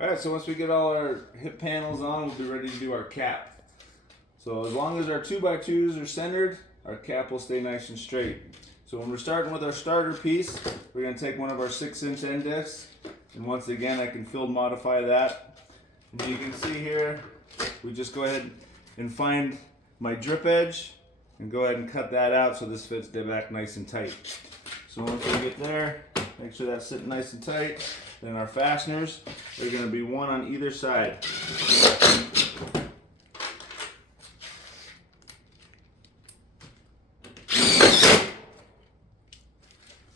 Alright, so once we get all our hip panels on, we'll be ready to do our cap. So as long as our 2x2s are centered, our cap will stay nice and straight. So when we're starting with our starter piece, we're going to take one of our 6-inch end discs, and once again I can field modify that. And you can see here, we just go ahead and find my drip edge and go ahead and cut that out so this fits back nice and tight. So once we get there, make sure that's sitting nice and tight. Then our fasteners are going to be one on either side.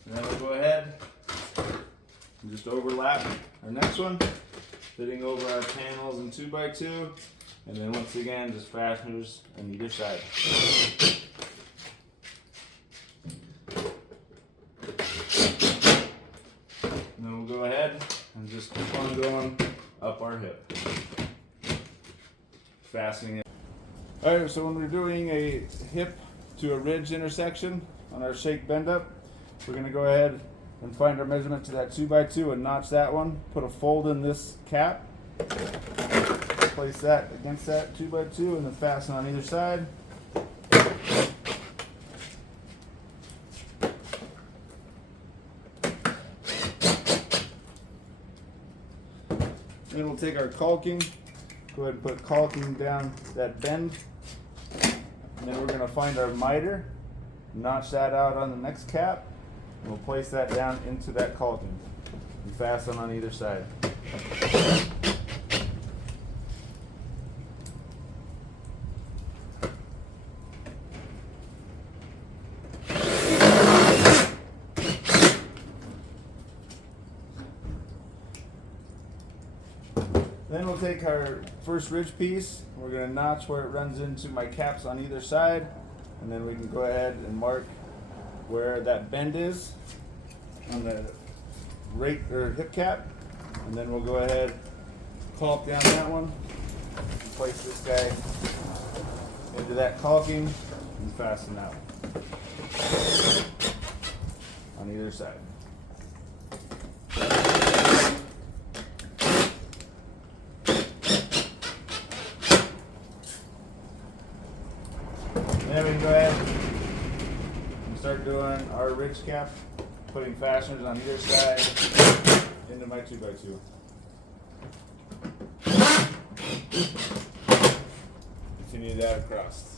And then we'll go ahead and just overlap our next one, fitting over our panels in 2x2, and then once again just fasteners on either side. And then we'll go ahead and just keep on going up our hip, fastening it. Alright, so when we're doing a hip to a ridge intersection on our shake bend up, we're going to go ahead and find our measurement to that 2x2 and notch that one, put a fold in this cap, place that against that 2x2 and then fasten on either side. Then we'll take our caulking, go ahead and put caulking down that bend, and then we're going to find our miter, notch that out on the next cap, and we'll place that down into that caulking and fasten on either side. Then we'll take our first ridge piece, we're going to notch where it runs into my caps on either side, and then we can go ahead and mark where that bend is on the rake or hip cap, and then we'll go ahead, caulk down that one, and place this guy into that caulking and fasten out on either side. Then we can go ahead and start doing our ridge cap, putting fasteners on either side into my 2x2. Continue that across.